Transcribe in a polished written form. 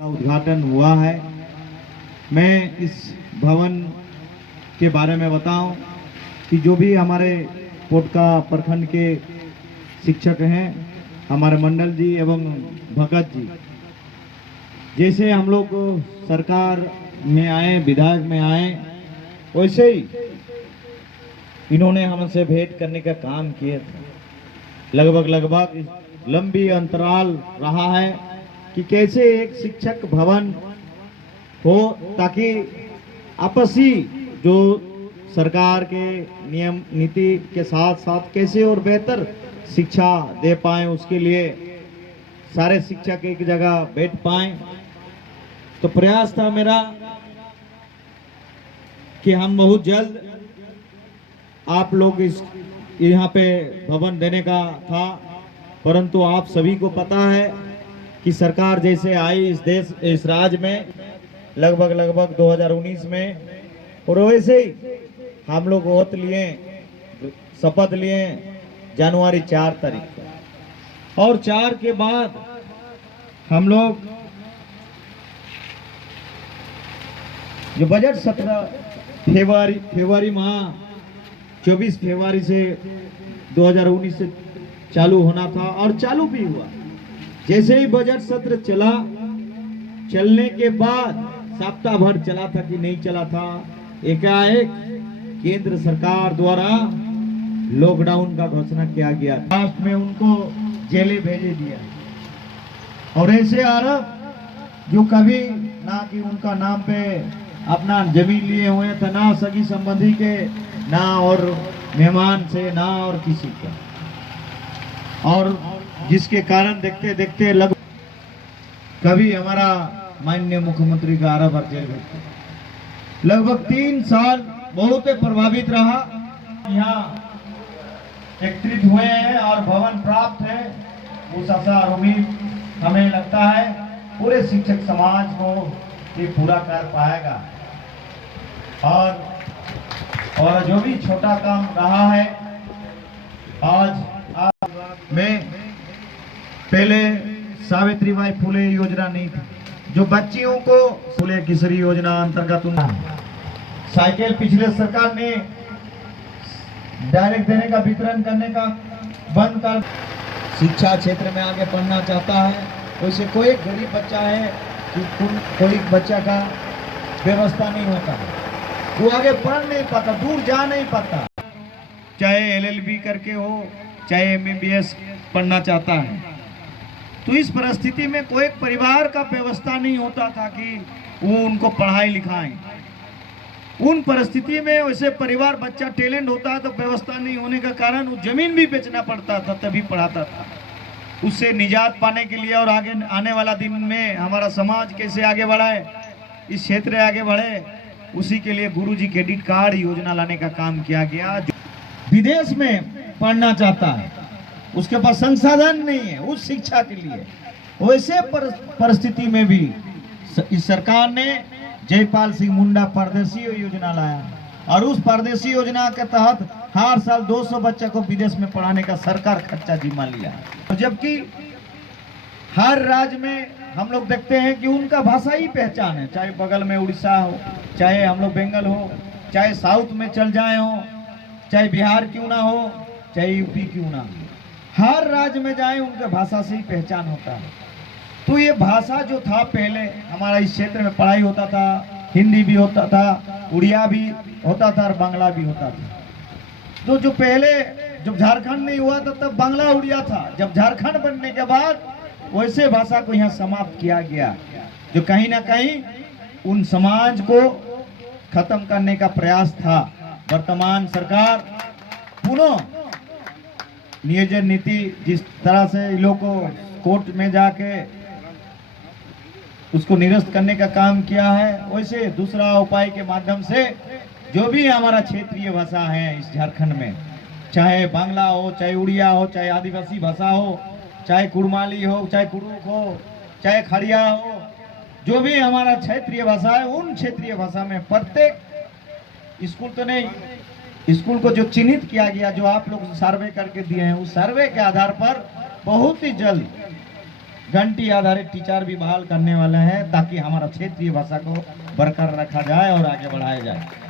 का उद्घाटन हुआ है। मैं इस भवन के बारे में बताऊं कि जो भी हमारे पोटका प्रखंड के शिक्षक हैं, हमारे मंडल जी एवं भगत जी, जैसे हम लोग सरकार में आए, विधायक में आए, वैसे ही इन्होंने हमसे भेंट करने का काम किया था। लगभग लंबी अंतराल रहा है कि कैसे एक शिक्षक भवन हो, ताकि आपसी जो सरकार के नियम नीति के साथ साथ कैसे और बेहतर शिक्षा दे पाए, उसके लिए सारे शिक्षक एक जगह बैठ पाए। तो प्रयास था मेरा कि हम बहुत जल्द आप लोग इस यहाँ पे भवन देने का था, परंतु आप सभी को पता है कि सरकार जैसे आई इस देश, इस राज्य में लगभग 2019 में, और वैसे ही हम लोग वोट लिए, शपथ लिए जनवरी 4 तारीख को, और 4 के बाद हम लोग जो बजट 17 फरवरी माह 24 फरवरी से 2019 से चालू होना था और चालू भी हुआ। जैसे ही बजट सत्र चलने के बाद सप्ताह भर चला था कि नहीं चला था, एकाएक केंद्र सरकार द्वारा लॉकडाउन का घोषणा किया गया। लास्ट में उनको जेलें भेजे दिया। और ऐसे आरोप जो कभी ना कि उनका नाम पे अपना जमीन लिए हुए थे, ना सगी संबंधी के, ना और मेहमान से, ना और किसी का, और जिसके कारण देखते देखते कभी हमारा माननीय मुख्यमंत्री का 12 बार जेल भेजते। लगभग 3 साल बहुत प्रभावित रहा। यहाँ एकत्रित हुए हैं और भवन प्राप्त है, उस आशा और उम्मीद हमें लगता है पूरे शिक्षक समाज को ये पूरा कर पाएगा। और जो भी छोटा काम रहा है, आज में पहले सावित्रीबाई फुले योजना नहीं थी, जो बच्चियों को फुले किशोरी योजना अंतर्गत साइकिल पिछले सरकार ने डायरेक्ट देने का, वितरण करने का बंद कर। शिक्षा क्षेत्र में आगे पढ़ना चाहता है, वैसे कोई गरीब बच्चा है कि कोई बच्चा का व्यवस्था नहीं होता है, वो आगे पढ़ नहीं पाता, दूर जा नहीं पाता, चाहे LLB करके हो, चाहे MBBS पढ़ना चाहता है। तो इस परिस्थिति में कोई परिवार का व्यवस्था नहीं होता था कि वो उनको पढ़ाई लिखाएं। उन परिस्थिति में वैसे परिवार, बच्चा टैलेंट होता है तो व्यवस्था नहीं होने का कारण वो जमीन भी बेचना पड़ता था, तभी पढ़ाता था। उससे निजात पाने के लिए और आगे आने वाला दिन में हमारा समाज कैसे आगे बढ़ाए, इस क्षेत्र आगे बढ़े, उसी के लिए गुरुजी क्रेडिट कार्ड योजना लाने का काम किया गया। जो विदेश में पढ़ना चाहता है, उसके पास संसाधन नहीं है उस शिक्षा के लिए, वैसे परिस्थिति में भी इस सरकार ने जयपाल सिंह मुंडा परदेशी योजना लाया, और उस परदेशी योजना के तहत हर साल 200 बच्चे को विदेश में पढ़ाने का सरकार खर्चा जिम्मा लिया। जबकि हर राज्य में हम लोग देखते हैं कि उनका भाषा ही पहचान है, चाहे बगल में उड़ीसा हो, चाहे हम लोग बंगाल हो, चाहे साउथ में चल जाए हो, चाहे बिहार क्यों ना हो, चाहे यूपी क्यों ना हो, हर राज्य में जाए उनके भाषा से ही पहचान होता है। तो ये भाषा जो था, पहले हमारा इस क्षेत्र में पढ़ाई होता था, हिंदी भी होता था, उड़िया भी होता था और बांग्ला भी होता था। तो जो पहले जब झारखंड नहीं हुआ था तब बांग्ला उड़िया था, जब झारखंड बनने के बाद वैसे भाषा को यहाँ समाप्त किया गया, जो कहीं ना कहीं उन समाज को खत्म करने का प्रयास था। वर्तमान सरकार पुनः नियोजन नीति जिस तरह से इन लोगों को कोर्ट में जाके उसको निरस्त करने का काम किया है, वैसे दूसरा उपाय के माध्यम से जो भी हमारा क्षेत्रीय भाषा है इस झारखंड में, चाहे बांग्ला हो, चाहे उड़िया हो, चाहे आदिवासी भाषा हो, चाहे कुड़माली हो, चाहे कुड़ुक हो, चाहे खड़िया हो, जो भी हमारा क्षेत्रीय भाषा है, उन क्षेत्रीय भाषा में प्रत्येक स्कूल तो नहीं, स्कूल को जो चिन्हित किया गया, जो आप लोग सर्वे करके दिए हैं, उस सर्वे के आधार पर बहुत ही जल्द घंटी आधारित टीचर भी बहाल करने वाले हैं ताकि हमारा क्षेत्रीय भाषा को बरकरार रखा जाए और आगे बढ़ाया जाए।